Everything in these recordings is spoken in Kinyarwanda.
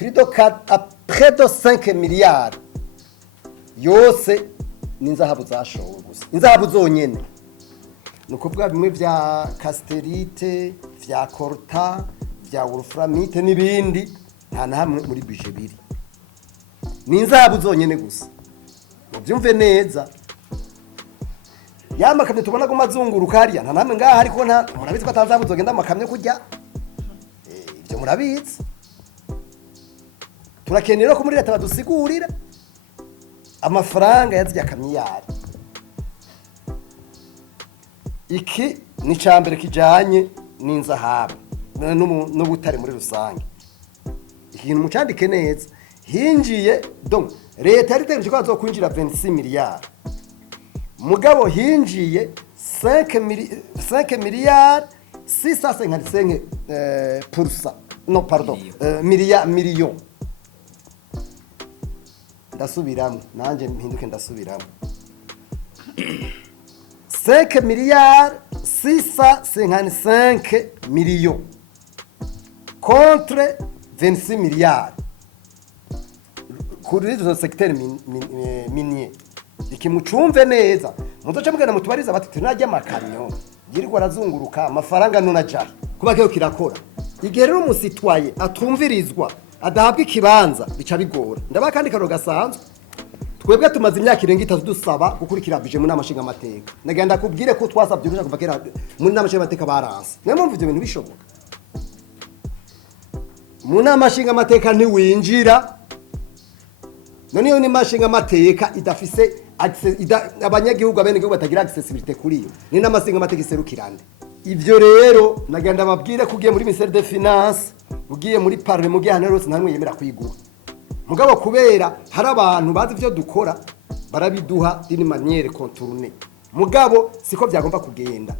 près de 5 milliards yose n'inzahabu zashowe gusa inzahabu zonyene nuko bwa bimwe vya casterite vya colta vya wolframite n'ibindi nta na hamwe muri budget biri n'inzahabu zonyene gusa mubyumve neza yamakamye tubona ko mazunguruka hariya nta namwe ngaha ariko nta murabizi ko atazabu zogenda amakamye kujya ibyo murabizi turakenera ko muri leta badusigurira amafaranga yazijya kamiyari iki ni cambere kijanye n'inzahabu no Butare muri rusange ikintu mucandike neza hinjiye donc leta yaritegereje ko azokwinjira 26 miliyari mugabo hinjiye 5 miliyari 655 non pardon million ndasubiramo nanje mpinduke ndasubiramo 5 milliards 655 millions contre 26 milliards kuri izo secteur minier ikimucumve neza muzoca mugana mutubariza bati tunajya makamyo girirwa razunguruka amafaranga nona jari kuba keyo kirakora igihe rero umusitwaye atumvirizwa adahabwa ikibanza bica bigora ndaba kandi karo gasanzwe twebwe tumaze imyaka irenga 3 dusaba gukurikira bije mu namashinga amateka nagenda kubwire ko twasabye urusha kuva kera muri namashinga amateka baranse mwe mumva ibyo bintu bishoboka mu namashinga amateka ntiwinjira none yo ni mashinga amateka idafise abanyagihugu abenegihugu batagira accessibility kuri yo ni namashinga amateka iserukirande ivyo rero nagenda babwire kugiye muri ministère des finances ugiye muri parlement ugiye hano rose ntamwe yemera kwigura mugabo kubera hari abantu bazi ivyo dukora barabiduha d'une manière contournée mugabo siko byagomba kugenda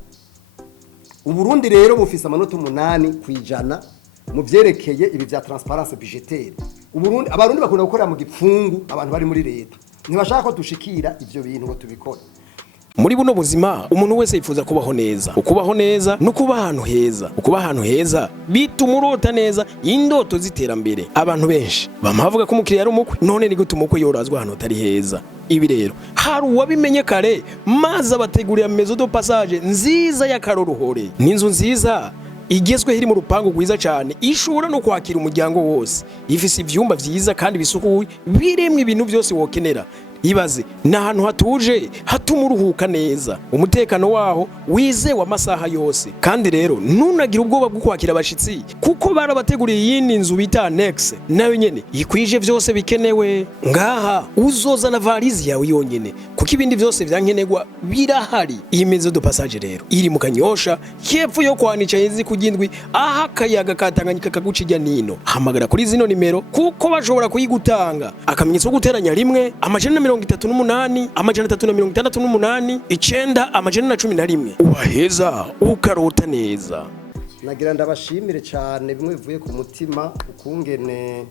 uburundi rero bufise amanota 8 kwijana mu byerekeye ibi bya transparence budgetaire uburundi abarundi bakunda gukora mu gipfungu abantu bari muri leta ntibashaka ko dushikira ivyo bintu ngo tubikora muri buno buzima umuntu wese yifuza kubaho neza ukubaho neza no kuba ahantu heza ukuba ahantu heza bituma urota neza indoto ziterambere abantu benshi bamavuga ko umukiriya ari umukwe none ni gute umukwe yorazwa ahantu atari heza ibi rero hari uwabimenye kare maze abategurira maison de passage nziza y'akaroruhore n'inzu nziza igezwe hiri mu rupango rwiza cyane ishobora no kwakira umuryango wose ifise ivyumba vyiza kandi bisukuye biremwe ibintu byose wokenera ibaze n'ahantu hatuje hatuma uruhuka neza umutekano waho wizewe amasaha yose kandi rero ntunagira ubwoba bwo kwakira abashitsi kuko barabateguriye yindi nzu bita annex nayo nyene ikwije vyose bikenewe ngaha uzoza na valizi yawe yonyene kuko ibindi vyose vyankenegwa birahari iyi maison de passage rero iri mu Kanyosha hepfo yo kwanica yezi kugindwi aha kayaga katanganyika kagucijya nino hamagara kuri zino nimero kuko bashobora kuyigutanga akamenyetso guteranya rimwe amajana 38 amajana 368 icenda amajana 11 ubaheza ukarota neza nagira ndabashimire cyane bimwe bivuye ku mutima ukungene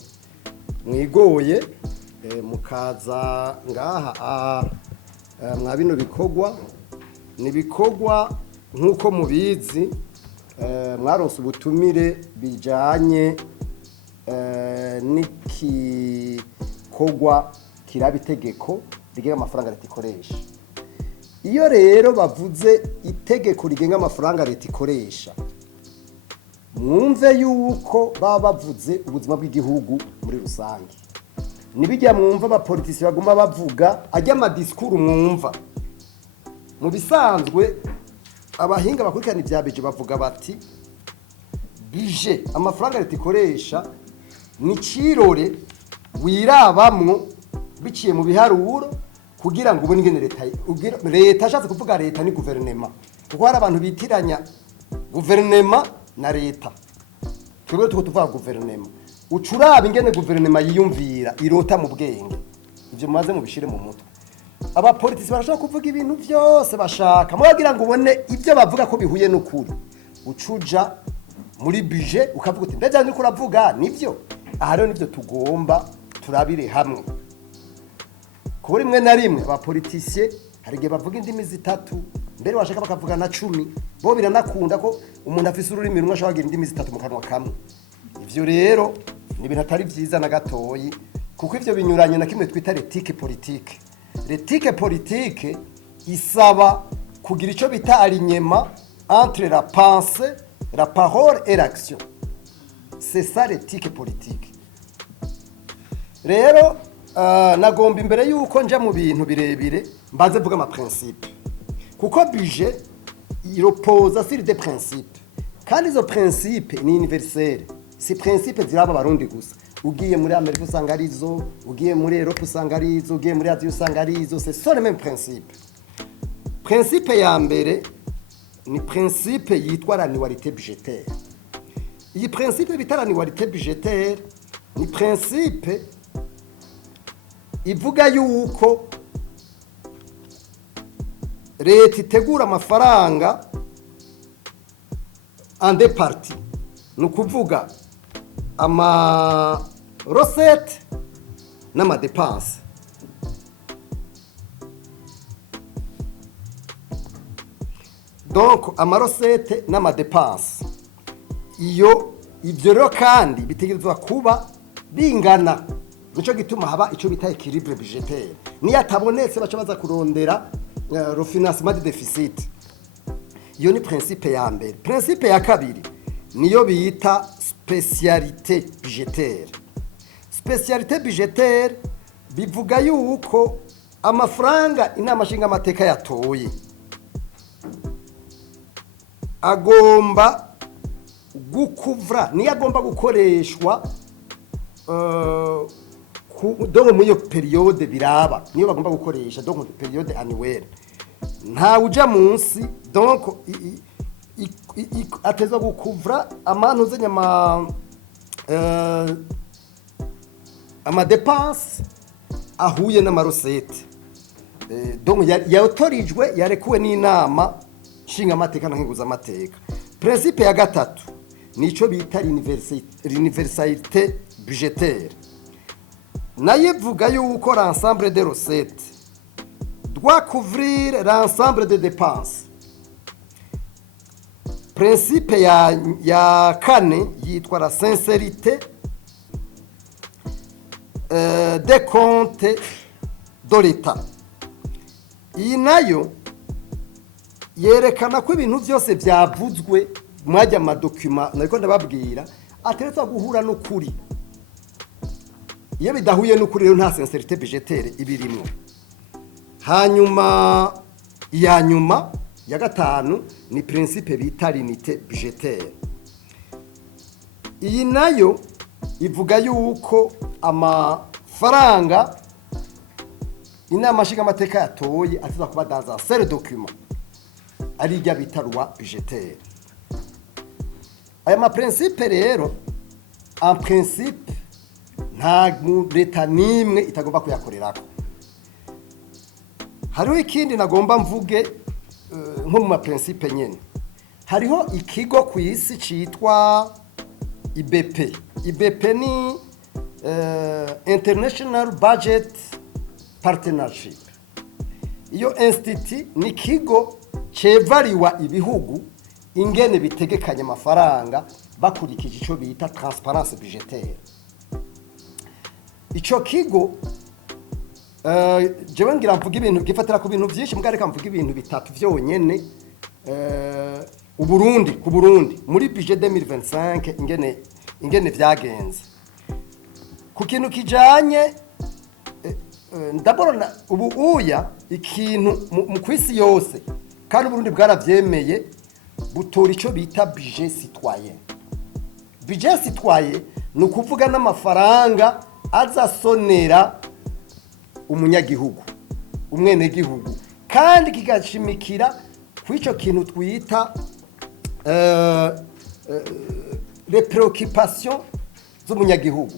mwigoye mukaza ngaha mwabino bikogwa ni bikogwa nkuko mubizi mwaronse ubutumire bijanye niki kogwa kiraba itegeko rigenga amafaranga leta ikoresha iyo rero bavuze itegeko rigenga amafaranga leta ikoresha mwumve yuko baba bavuze ubuzima bw'igihugu muri rusange nibijya mwumva abapolitisi baguma bavuga ajya amadisikuru mwumva mu bisanzwe abahinga bakurikirana ibya bije bavuga bati bije amafaranga leta ikoresha ni cirore wirabamwo biciye mu biharuro kugira ngo ubone ingene leta ashatse kuvuga leta ni guverinema kuko hari abantu bitiranya guverinema na leta twebwe tuvuga guverinema ucuraba ingene guverinema yiyumvira irota mu bwenge ivyo mumaze mu bishire mu mutwe abapolitisi barashaka kuvuga ibintu byose bashaka mubagira ngo ubone ivyo bavuga ko bihuye n'ukuri ucuja muri budget ukavuga uti mbega niko uravuga nivyo aha rero nivyo tugomba turabire hamwe kuri rimwe na rimwe abapolitisiye hari igihe bavuga indimi zitatu mbere washaka bakavuga na 10 bo biranakunda ko umuntu afise ururimi rumwe ashobora kugira indimi zitatu mu kanwa kamwe ivyo rero ni ibintu atari byiza na gatoyi kuko ivyo binyuranye na kimwe twita l'éthique politique. L'éthique politique isaba kugira ico bita alignement entre la pensée, la parole et l'action. C'est ça l'éthique politique. Rero nagomba imbere yuko nja mu bintu birebire mbaze vuga ama principe. Kuko budget il repose sur des principes. Kandi izo principe ni universelle. Si principe ziraba barundi gusa. Ugiye muri Amerika usanga arizo, ugiye muri Europe usanga arizo, ugiye muri Asia usanga arizo, c'est ça le même principe. Principe ya mbere ni principe yitwa l'annualité budgétaire. Iyi principe bita l'annualité budgétaire ni principe ivuga yuko leta itegura amafaranga en deux parties. Ni ukuvuga ama recette n'ama dépense. Donc ama recette n'ama dépense ivyo rero kandi bitegerezwa kuba bingana. Nico gituma haba ico bita équilibre budgétaire. Niyo atabonetse baca baza kurondera refinancement de déficit. Iyo ni principe ya mbere. Principe ya kabiri niyo bita spécialité budgétaire. Spécialité budgétaire bivuga yuko amafaranga inama nshinga amateka yatoye agomba gukuvra, niyo agomba gukoreshwa donc muri iyo periode biraba, niyo bagomba gukoresha donc muri periode annuelle. Nta uja munsi donc ateza gukuvra amantu z'anyama ama dépense ahuye n'amarosete. Donc yautorijwe yarekuwe n'inama nshinga amateka na nkenguza amateka. Principe ya gatatu nico bita l'universalité budgétaire. Nayo ivuga yuko l'ensemble des recettes doit couvrir l'ensemble des dépenses. Principe ya kane yitwa la sincérité des comptes de l'État. Iyi nayo yerekana ko ibintu byose byavuzwe mwajya amadokuma nariko ndababwira ateretswa guhura n'ukuri. Iyo bidahuye n'ukuri rero nta sincérité budgétaire ibirimo. Hanyuma ya nyuma ya gatanu ni principe bita l'unité budgétaire. Iyi nayo ivuga yuko amafaranga inama nshinga amateka yatoye atiza kuba dans un seul document ari rya bita loi budgétaire. Aya ma principe rero en principe nta leta nimwe itagomba kuyakorerako. Hariho ikindi nagomba mvuge nko mu ma principe nyene. Hariho ikigo ku isi citwa IBP. IBP ni International Budget Partnership. Iyo institut ni kigo cevariwa ibihugu ingene bitegekanya amafaranga bakurikije ico bita transparence budgétaire. Ico kigo jewe ngira mvuga ibintu gifatira ku bintu byinshi mugareka mvuga ibintu bitatu vyonyene. Uburundi ku Burundi muri budget 2025 ingene vyagenze ku kintu kijanye ndabona ubu uya ikintu mu kwisi yose kandi Burundi bwaravyemeye butora ico bita budget citoyen. Budget citoyen ni ukuvuga n'amafaranga azasonera umunyagihugu umwenegihugu kandi kigashimikira kw'ico kintu twita les préoccupations z'umunyagihugu.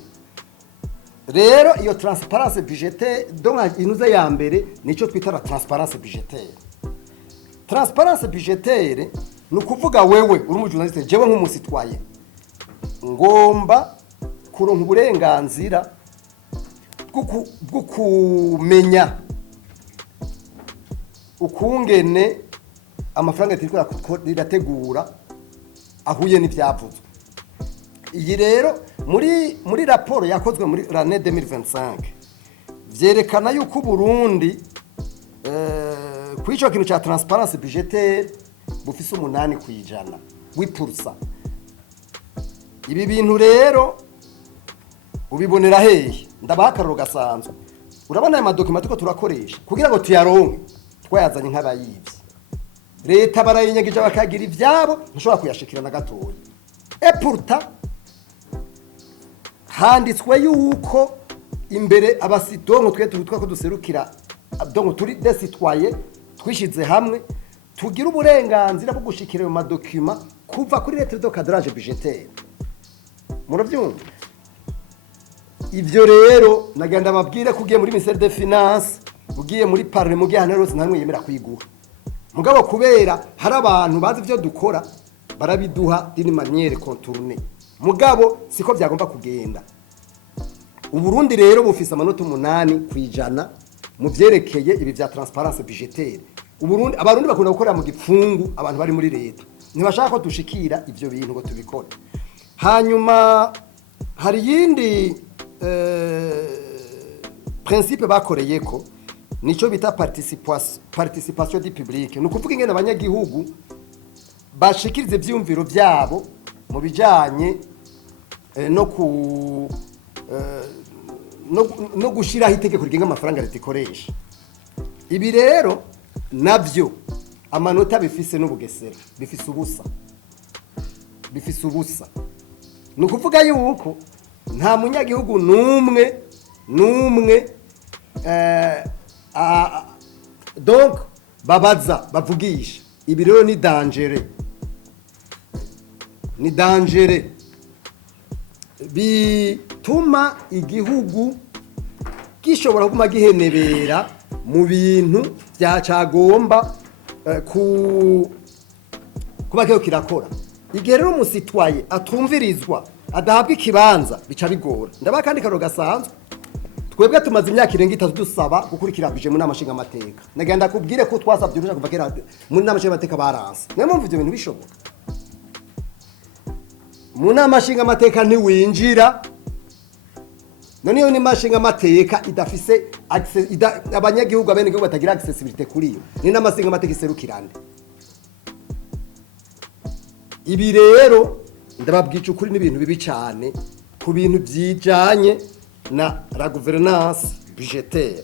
Rero iyo transparence budgétaire donc inuze ya mbere nico twita la transparence budgétaire. Transparence budgétaire ni ukuvuga wewe uri mu journaliste jewe nk'umusitwaye ngomba kuronka uburenganzira bwo kumenya ukungene amafaranga irategura ahuye n'ivyavuzwe. Iyi rero muri raporo yakozwe muri l'année 2025 vyerekana yuko Burundi kwico kintu cha transparence budgetaire bufise 8% w'ipursa. Ibi bintu rero ubibonera hehe? Ndabaha akaroro gasanzwe. Urabona aya madokima tuko turakoresha kugira ngo tuyaronke twayazanye nk'abayivyi. Leta barayinyagije bakagira ivyabo ntushobora kuyashikira na gatoya. Pourtant handitswe yuko imbere abasitongo twe tubutwa ko duserukira donc turi desitwaye twishize hamwe tugira uburenganzira bwo gushikira mu madokima kuva kuri lettre de cadrage budgetaire. Muravyumva? Ivyo rero nagenda babwire kugiye muri ministère des finances ugiye muri parlement ugiye hano rose ntamwe yemera kwiguha. Mugabo kubera hari abantu bazi ivyo dukora barabiduha d'une manière contournée. Mugabo siko byagomba kugenda. Uburundi rero bufise amanota 8 kwijana mu vyerekeye ibi vya transparence budgetaire. Uburundi abarundi bakunda gukorera mu gipfungu abantu bari muri leta. Ntibashaka ko dushikira ivyo bintu ngo tubikore. Hanyuma hari yindi principe bakoreyeko nico bita participation du public. Nukuvuga ingene abanyagihugu bashikirize ivyumviro vyabo mu bijanye no gushiraho itegeko rigenga amafaranga leta ikoresha. Ibi rero navyo amanota bifise n'ubugesera bifise ubusa. Nukuvuga yuko nta munyagihugu numwe donc babaza bavugisha. Ibi rero ni danger bituma igihugu gishobora kuma gihenebera mu bintu byacagomba kuba cyo kirakora. Igihe rero umusitwaye atumvirizwa adahabwa ikibanza bica bigora. Ndaba kandi karo gasanzwe twebwe tumaze imyaka irenga 3 dusaba gukurikirabije mu namashinga amateka. Nagenda kubwire ko twasabye urusha kuva kera mu namashinga amateka baranse. Mwe mumva ivyo bintu bishoboka? Mu namashinga amateka ntiwinjira. None yo ni mashinga amateka idafise access abanyagihugu abene gihugu batagira accessibility kuri yo. Ni namashinga amateka iserukirande. Ibi rero ndababwica ukuri n'ibintu bibi cyane ku bintu byijanye na la gouvernance budgétaire.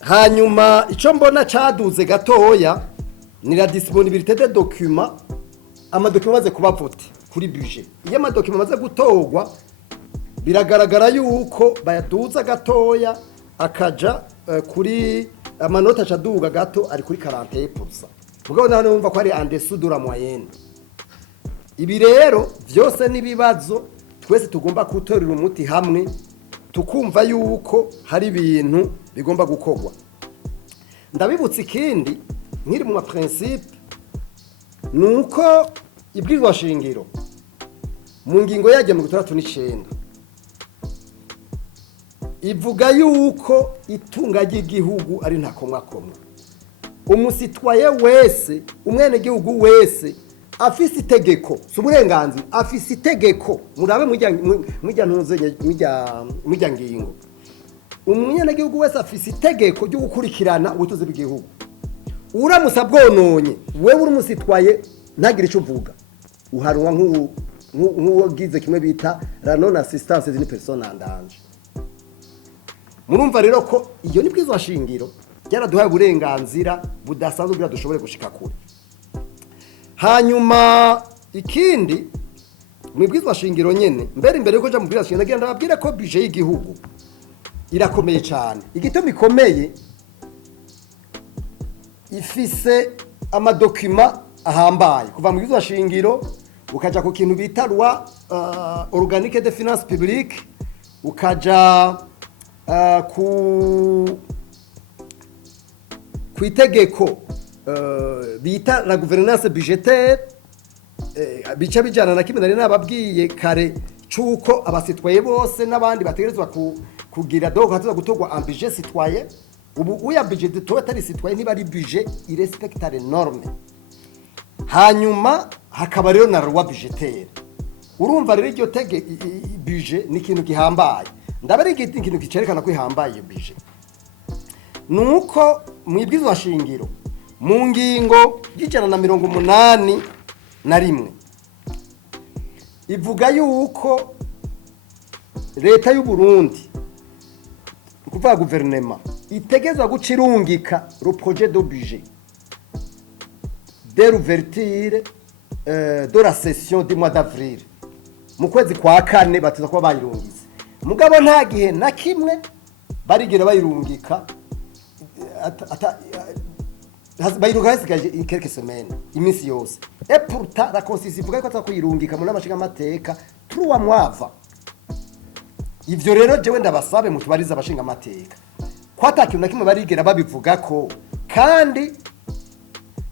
Hanyuma ico mbona caduze gatoya ni la disponibilité des documents. Amadokima maze kuba vote kuri budget. Iyo amadokima maze gutogwa biragaragara yuko bayaduza gatoya akaja kuri amanota acaduga gato ari kuri 41%. Mugabo none numva ko ari en dessous de la moyenne. Ibi rero byose nibibazo twese tugomba kutorera umuti hamwe tukumva yuko hari ibintu bigomba gukogwa. Ndabibutse ikindi nkiri mu principe nuko ibwirizwa shingiro mu ngingo yaje mu 39 ivuga yuko itunga ry'igihugu ari ntakomwakomwa. Umusitwaye wese umwene gihugu wese afise itegeko suburenganzira afise itegeko murabe mujya ngingo. Umwene gihugu wese afise itegeko ryo gukurikirana ubutuzi bw'igihugu. Uramusa bwononye wewe uri umusitwaye ntagira ico uvuga uharwa nk'uwo gize kimwe bita la non assistance d'une personne en danger. Murumva rero ko iyo ni bwizwa shingiro byaraduhaye uburenganzira budasanzwe bwa dushobore gushika kure. Hanyuma ikindi mwibwizwa shingiro nyene imbere yuko ja mu bwizwa shingiro nagenda babwire ko budget y'igihugu irakomeye cyane. Igitemo ikomeye ifise amadokima ahambaye kuva mu bwizwa shingiro ukaja ku kintu bita loi organique de finances publiques ukaja ku itegeko bita la gouvernance budgétaire bica bijana na kimwe nari nababwiye kare cuko abasitwaye bose nabandi bategerezwa kugira donc hataza gutogwa un budget citoyen. Ubu uya budget to atari citoyen niba ari budget irespecta les normes. Hanyuma hakaba rero na loi budgétaire. urumva rero iryo budget ni ikintu gihambaye ndabari ikintu kicerekana ko ihambaye iyo budget nuko mwibwizwa shingiro mu ngingo y'181 ivuga yuko leta y'u Burundi kuva guverinema itegezwa gucirungika le projet de budget de l'ouverture de la session du mois d'avril mu kwezi kwa kane batiza kuba bayirungize mugabo nta gihe na kimwe barigera bayirungika bayirunga hasigaje quelques semaines iminsi yose et pourtant la constitution ivuga ko atakuyirungika mu namashinga amateka 3 mois avant ivyo rero jewe ndabasabe mutubariza abashinga amateka ko atakintu na kimwe barigera babivuga ko kandi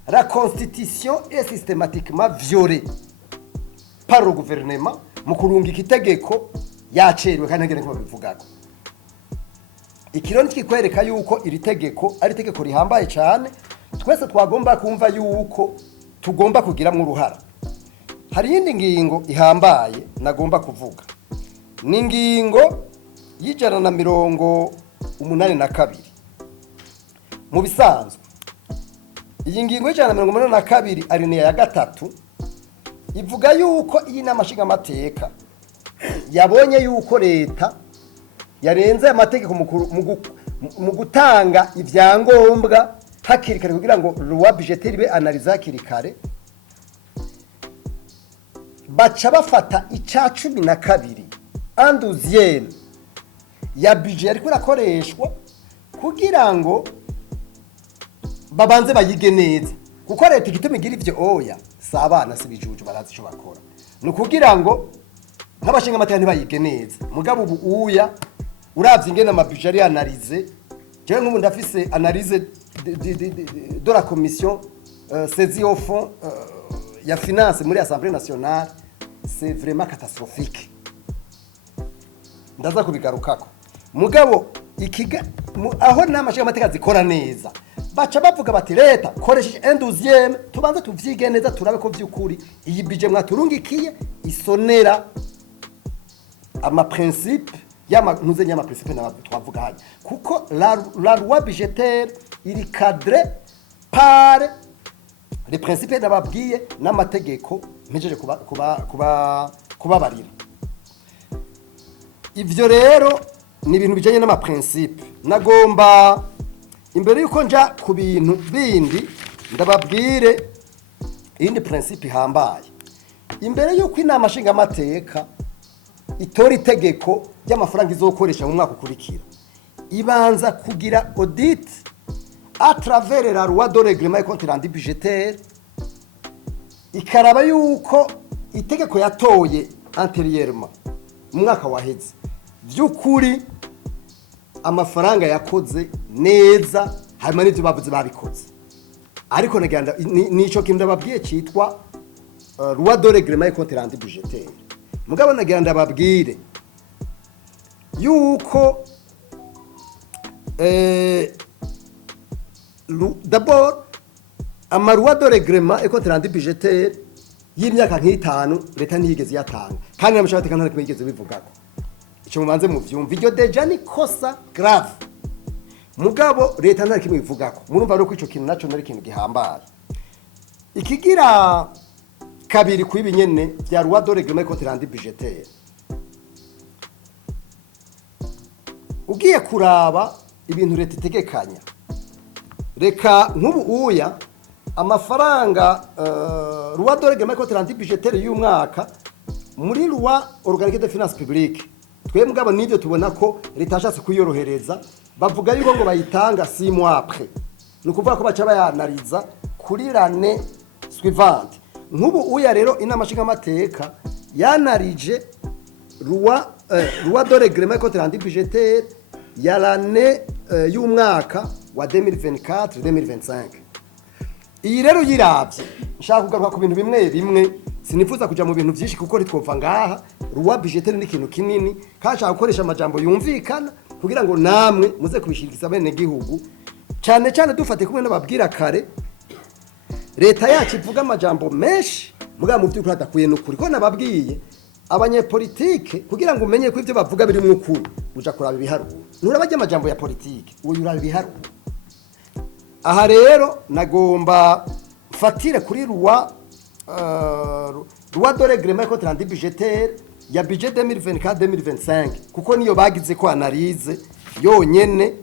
la constitution est systématiquement violée par le gouvernement mu kurungika itegeko yacerewe kandi ngene ko babivugako ikironi kikwereka yuko iri tegeko ari tegeko rihambaye cyane twese twagomba kumva yuko tugomba kugiramwe uruhara hari yindi ngingo ihambaye nagomba kuvuga ni ngingo y'182 mu bisanzwe iyi ngingo y'182 ari ne ya gatatu ivuga yuko iyi namashinga amateka yabonye yuko leta yarenze amategeko mu gutanga ivyangombwa hakiri kare kugira ngo loi budgetaire be analyse hakiri kare baca bafata ica 12 12e ya budget ariko rakoreshwa kugira ngo babanze bayige neza kuko leta igituma igira ivyo oya sabana sibijuju barazi cyo bakora no kugira ngo nk'abashinga amateka ntibayige neza mugabo ubu uya uravye ingene amabudget ari analyse jewe nk'ubu ndafise analyse de la commission saisie au fond ya finance muri Assemblée nationale c'est vraiment catastrophique ndaza kubigarukako mugabo ikiga aho namashinga amateka zikora neza baca bavuga bati leta koresheje 12e tubanze tuvyige neza turabe ko vyukuri iyi budget mwaturungikiye isonera ama principe ntuze nyama principe na twavuga hanya kuko la loi budgétaire iri cadré par les principes n'ababwiye n'amategeko mpejeje kubabarira ivyo rero ni ibintu bijanye n'ama principe nagomba imbere yuko nja ku bintu bindi ndababwire indi principe ihambaye imbere yuko inama nshinga amateka itora itegeko ry'amafaranga izokoresha mu mwaka ukurikira ibanza kugira audit à travers la loi de règlement et compte rendu budgétaire ikaraba yuko itegeko yatoye antérieurement mu mwaka waheze by'ukuri amafaranga yakoze neza harimo n'ibyo bavuze babikoze ariko naganda nico kintu ndababwiye cyitwa loi de règlement et compte rendu budgétaire mugabo naganda babwire yuko d'abord ama loi de règlement et compte rendu budgétaire y'imyaka nk'itanu leta ntiyigeze yatanga kandi namushatse kandi ntakigeze bivugako ico mubanze mu vyumva iryo deja ni kosa grave mugabo leta nta kimwe bivugako murumva rero ko ico kintu naco nari kintu gihambaye ikigira kabiri kwibi nyene bya loi de règlement et compte rendu budgétaire ugiye kuraba ibintu leta itegekanya reka nk'ubu uya amafaranga loi de règlement et compte rendu budgétaire y'umwaka muri loi organique de finances publiques twebwe ngabo nivyo tubona ko leta yashatse kuyorohereza bavuga yuko ngo bayitanga 6 mois après nukuvuga ko baca bayanaliza kuri l'année suivante nk'ubu uya rero inama nshinga amateka yanarije loi de règlement et compte rendu budgétaire ya l'année y'umwaka wa 2024-2025 iyi rero yiravye nshaka kugaruka ku bintu bimwe bimwe sinifuza kuja mu bintu byinshi kuko ritwova ngaha loi budgétaire ni kintu kinini kashaka gukoresha amajambo yumvikana kugira ngo namwe muze kubishirikiza bene gihugu cyane cyane dufate kumwe n'ababwira kare leta yacu ivuga amajambo menshi mugabo mu by'ukuri adakuye n'ukuri ko nababwiye abanyepolitike kugira ngo umenye ko ibyo bavuga biri mu kuri uja kuraba ibiharuro nturabajya amajambo ya politike uyu uraba ibiharuro. Aha rero nagomba fatire kuri loi de règlement et compte budgétaire ya budget 2024-2025 kuko niyo bagize ko analyse yonyene.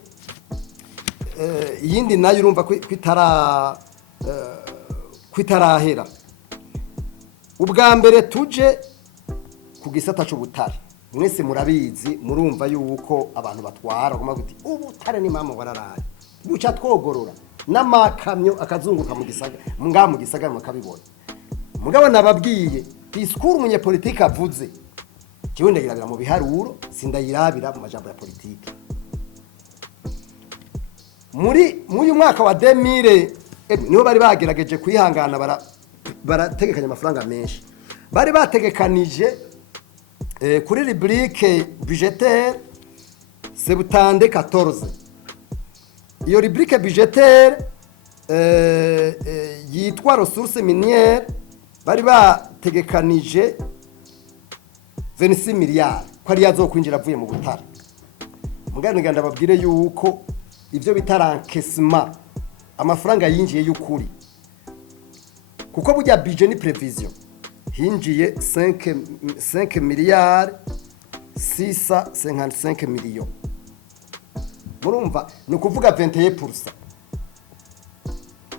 Yindi nayo urumva kwitarahera. Ubwa mbere tuje ku gisata cyo Butare, mwese murabizi murumva yuko abantu batwara goma guti Ubutare ni mama wararaye buca twogorora n'amakamyo akazunguka mu gisagara makabibona. Mugabo nababwiye discours umunyepolitike avuze kiwe ndayirabira mu biharuro sindayirabira mu majambo ya politike. Muri uyu mwaka wa 2000 niho bari bagerageje kwihangana barategekanya amafaranga menshi. Bari bategekanije kuri rubrique budgétaire 74. Iyo rubrique budgétaire yitwa ressources minières bari bategekanije 26 miliyari ko ari yazokwinjira avuye mu Butare. Muganga ndababwire yuko ivyo bitarankesima amafaranga yinjiye y'ukuri kuko burya budget ni prevision hinjiye 5 miliyari 655 millions. Murumva ni kuvuga 21%.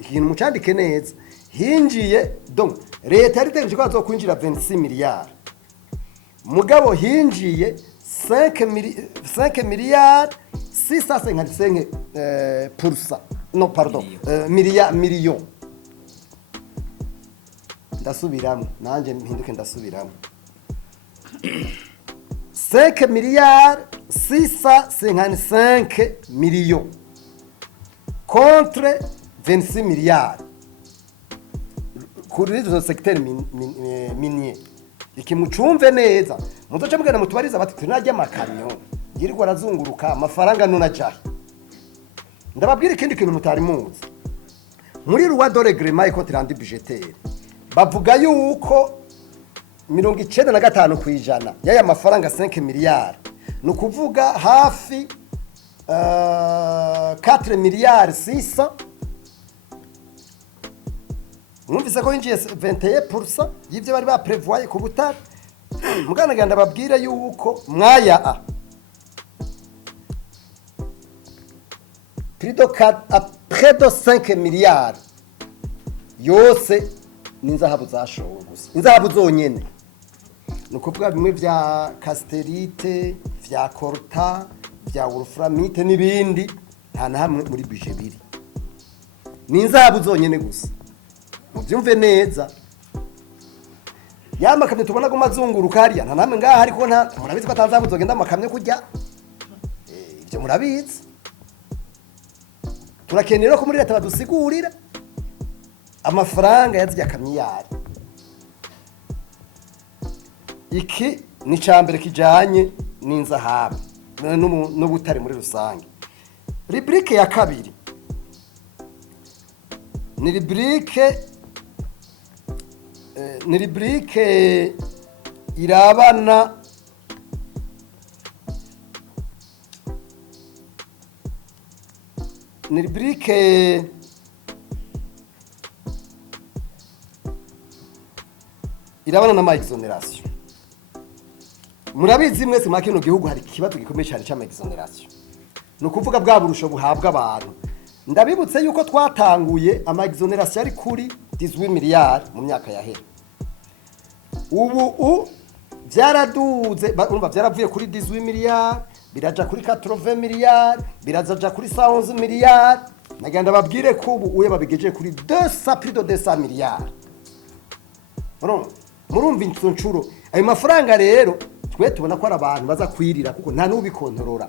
Ikintu mucandike neza hinjiye donc leta yari itegereje ko azokwinjira 26 miliyari mugabo hinjiye 5 miliyari 655%. Non pardon, millions. Ndasubiramo nanje mpinduke ndasubiramo 5 miliyari 655 millions contre 26 miliyari kuri izo secteur minier. Ikimucumve neza muzoca mugana mutubariza bati tunajya amakamyo yirirwa arazunguruka amafaranga none ajahe. Ndababwira ikindi kintu mutari muzi muri loi de règlement et compte budgétaire bavuga yuko 95% y'aya mafaranga 5 miliyari no kuvuga hafi 4 miliyari 600. Mwumvise ko hinjiye 21% y'ivyo bari baprevoye ku Butare. Mugana ndababwira yuko mwaya près de 5 miliyari yose n'inzahabu zashowe gusa inzahabu zonyene nuko bwa bimwe vya casterite vya colta vya wolframite n'ibindi nta na hamwe muri budget biri n'inzahabu zonyene gusa muvyumve neza. Yamakamye tubona ko mazunguruka hariya nta namwe ngaha ariko nta murabizi ko atanzahabu zogenda amakamye kujya ivyo murabizi. Turakenera ko muri leta badusigurira amafaranga yazijya kamiyari. Iki ni cambere kijanye n'inzahabu n'Ubutare muri rusange. Rubrique ya kabiri ni rubrique irabana ni rubrique irabana na exoneration. Murabizi mwese mwa kino gihugu hari kibazo gikomeye cyane cy'ama exoneration. No kuvuga bwa burusho buhabwa abantu. Ndabibutse yuko twatanguye ama exoneration ari kuri 18 miliyari mu myaka yahera. Ubu byaraduze urumva byaravuye kuri 18 miliyari biraja kuri 80 miliyari birazaja kuri 111 miliyari. Nagenda babwire ko ubu uye babigeje kuri 200 plus de 200 miliyari. Murumva inshuro ayo mafaranga rero twe tubona ko ari abantu baza kwirira kuko nta nubikontorora.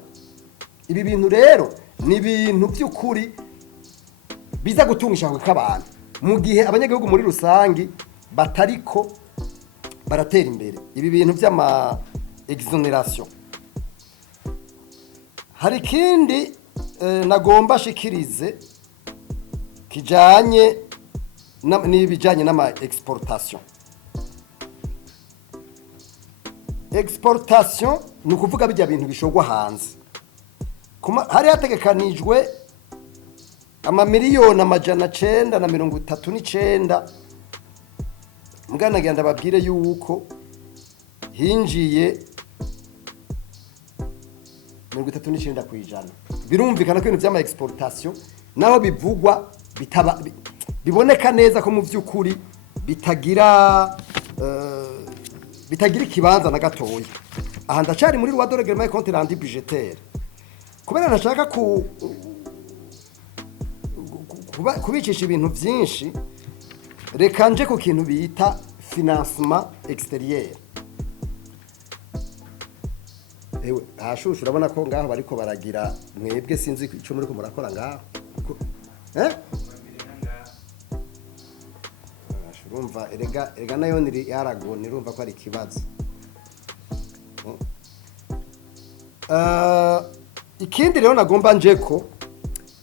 Ibi bintu rero ni ibintu by'ukuri biza gutungisha kw'abantu mu gihe abanyagihugu muri rusangi batariko baratera imbere. Ibi bintu by'ama exoneration hari kindi nagomba shikirize kijanye n'ibijanye n'ama exportation. exportation ni ukuvuga bijya bintu bishogwa hanze hari hategekanijwe amamiliyoni 939 mugana genda babwire yuko hinjiye 39 kwijana. Birumvikana ko ibintu by'ama exportation naho bivugwa biboneka neza ko mu by'ukuri bitagira ikibanza na gatoya. Aha ndacari muri roi de règlement et compte rendu budgétaire. Kubera nashaka kubicisha ibintu byinshi, reka nje ku kintu bita financement extérieur. Ewe ashushu urabona ko ngaho bariko baragira mwebwe sinzi ico muri ko murakora ngaho. Urumva erega nayo niri yarago nirumva ko ari kibazo. Ikindi rero nagomba njeko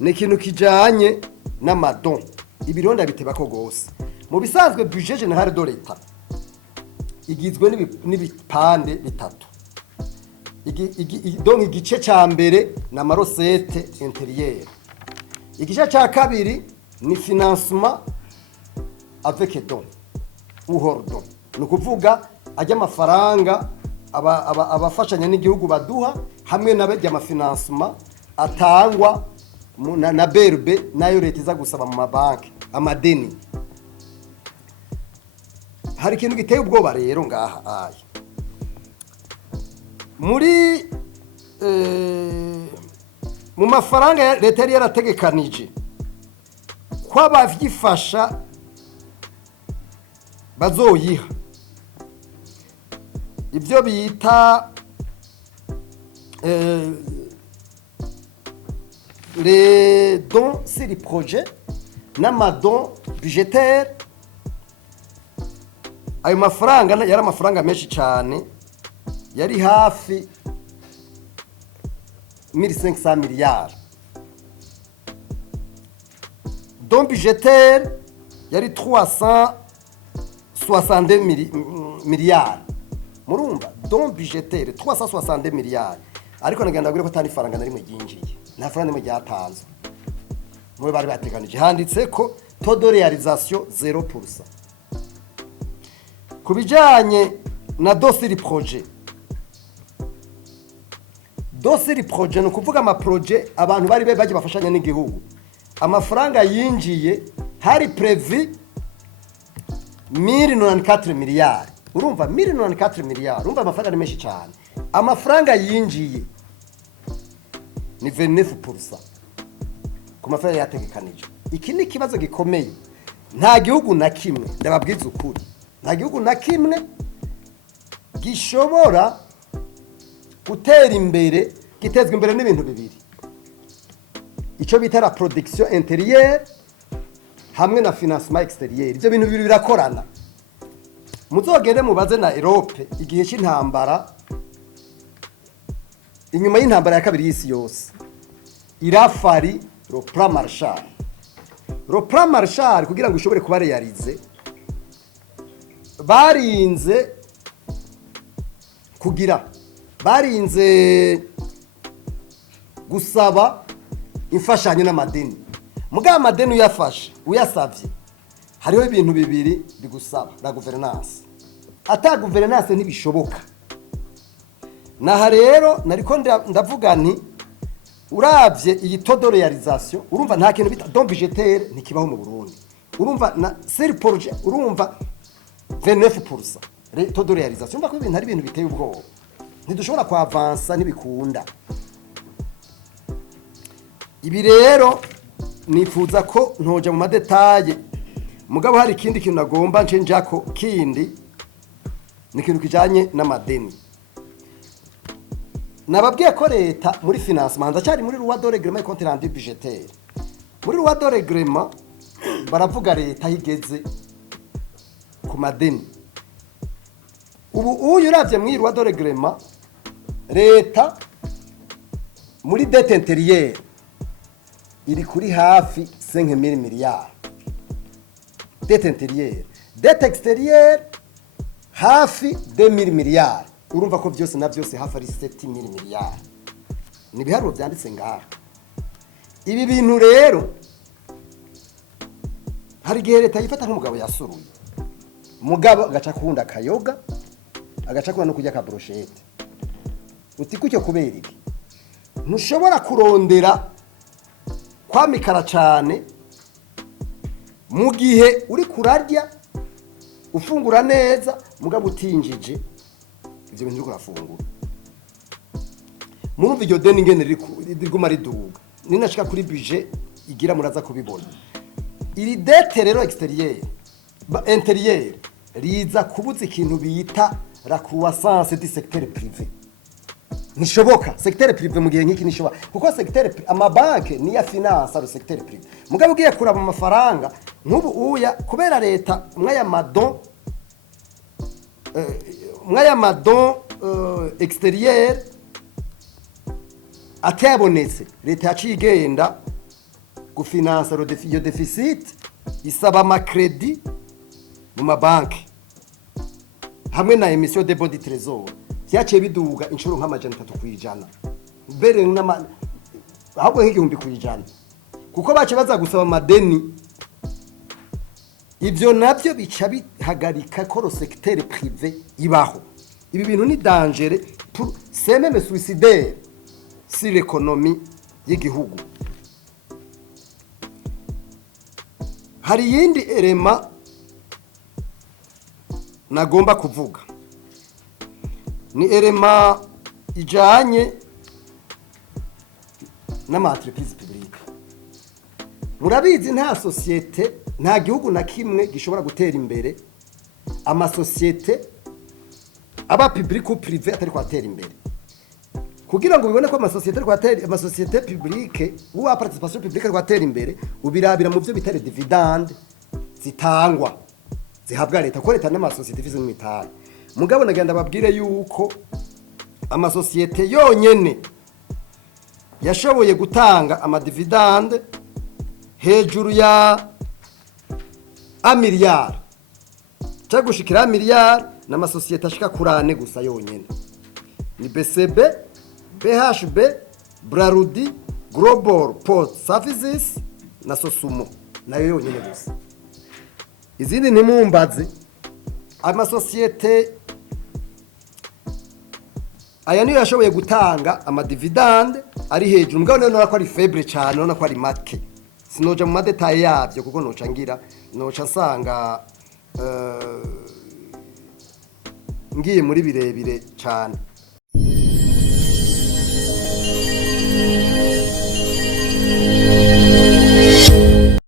ni ikintu kijanye n'amadon. Ibironda biteba ko gose. Mu bisanzwe budget général de l'État igizwe n'ibipande bitatu. Donc igice ca mbere na marosete intérieure. Igice ca kabiri ni financement avec don ou hors don. Nukuvuga ajya amafaranga abafashanya n'igihugu baduha hamwe n'abajya amafinancement atangwa na berbe nayo leta iza gusaba mu mabanki amadeni. Hari ikintu giteye ubwoba rero ngaha ayi muri mu mafaranga leta yari yarategekanije ko abavyifasha bazoyiha ibyo bita les dons sur les projets n'amadons budgétaires. Ayo mafaranga yari amafaranga menshi cyane, yari hafi 1500 miliyari. Don budgétaire yari 362 miliyari. Murumva don budgétaire 362 miliyari. Ariko nagenda gure ko tani faranga nari mujinjiye. Nta faranga nimwe ryatanzwe. Mwe bari bateganije handitse ko taux de réalisation 0%. Kubijanye na dossier projet. Dossier projet no kuvuga ama projet abantu bari baje bafashanya n'igihugu. Amafaranga yinjiye hari prévu 1094 miliyari. Urumva 1094 miliyari. Urumva amafaranga ni menshi cyane. Amafaranga yinjiye ni 29% ku mafaranga yategekanije. Iki ni kibazo gikomeye. Nta gihugu na kimwe ndababwiza ukuri. Nta gihugu na kimwe gishobora gutera imbere gitezwe imbere n'ibintu bibiri. Ico bita la production intérieure hamwe na financement extérieur. Ibyo bintu bibiri birakorana. Muzogere mubaze na Europe igihe cy'intambara, inyuma y'intambara ya kabiri y'isi yose, irafari le plan Marshall. Le plan Marshall kugira ngo ushobore kuba realize barinze gusaba imfashanyo n'amadeni. Muga amadeni uyasavye hariho ibintu bibiri bigusaba la gouvernance. Ata gouvernance ntibishoboka. Naha rero nariko ndavuga nti uravye iyi taux de réalisation urumva nta kintu bita don budgétaire ntikibaho mu Burundi. Urumva na sur projet urumva 29%. Taux de réalisation mva ko ibintu hari ibintu biteye ubwoba. Ntidushobora kwa avancer nibikunda. Ibi rero nifuza ko ntoja mu madetaye. Mugabo hari ikindi kintu nagomba ncenjako kindi ni kintu kijanye n'amadeni. Nababwiye ko leta muri financement ndacyari muri loi de règlement et compte rendu budgétaire. Muri loi de règlement baravuga leta higeze ku madeni. Ubu uravye muri loi de règlement leta muri dette intérieure iri kuri hafi 5000 miliyari. Dette intérieure. Dette extérieure hafi 2000 miliyari. urumva ko byose na byose hafi ari 7 miliyari. Ni biharuro byanditse ngaha. Ibi bintu rero hari gihe leta yifata nk'umugabo yasuruye. Mugabo agaca kunda akayoga, agaca kuna no kujya ka brochette. Uti kucyo kubera iki? Ntushobora kurondera kwamikara cyane mu gihe uri kurarya ufungura neza mugabo utinjije ivyo bintu urafungura. Murumva iryo deni ngene riguma riduga. Ninashika kuri budget igira muraza kubibona. Iri dette rero intérieur riza kubuza ikintu bita la croissance du secteur privé. Nishoboka secteur privé mu gihe nk'iki nishoboka kuko secteur amabanke ni ya finance le secteur privé. Mugabo ugiye kuraba amafaranga nk'ubu uya kubera leta mwaya madon extérieur atabonetse leta yacigenda gufinansa iyo deficit isaba amakredi mu mabanki hamwe na emission de body trésor byaciye biduga inshuro nk'amajana 3% mbere ahubwo nk'igihumbi kwijana kuko bace baza gusaba amadeni. Ivyo navyo bica bihagarika ko secteur privé ibaho. Ibi bintu ni danger pour c'est même suicidaire si l'économie y'igihugu. Hari yindi elema nagomba kuvuga. Ni elema ijanye n'amaentreprise publique. Murabizi nta societe nta gihugu na kimwe gishobora gutera imbere amasosiyete aba public ou privé atari kwatera imbere. Kugira ngo bibone ko amasosiyete publique ou a participation publique kwatera imbere ubirabira mu byo bitare dividende zitangwa zihabwa leta ko leta n'amasosiyete ifize mu mitari. Mugabo nagenda babwire yuko amasosiyete yonyene yashoboye gutanga amadividende hejuru ya miliyari cyagushikira miliyari n'amasosiyete ashika kurane gusa yonyene ni BCB, BHB, Brarudi, Global Port Services na Sosumo nayo yonyene gusa. Izindi ntimumbaze amasosiyete aya niyo yashoboye gutanga amadividende ari hejuru. Mugabo none ko ari faible cyane, none ko ari make. Sinoja mu madetaye yabyo kuko noca nsanga ngiye muri birebire cyane.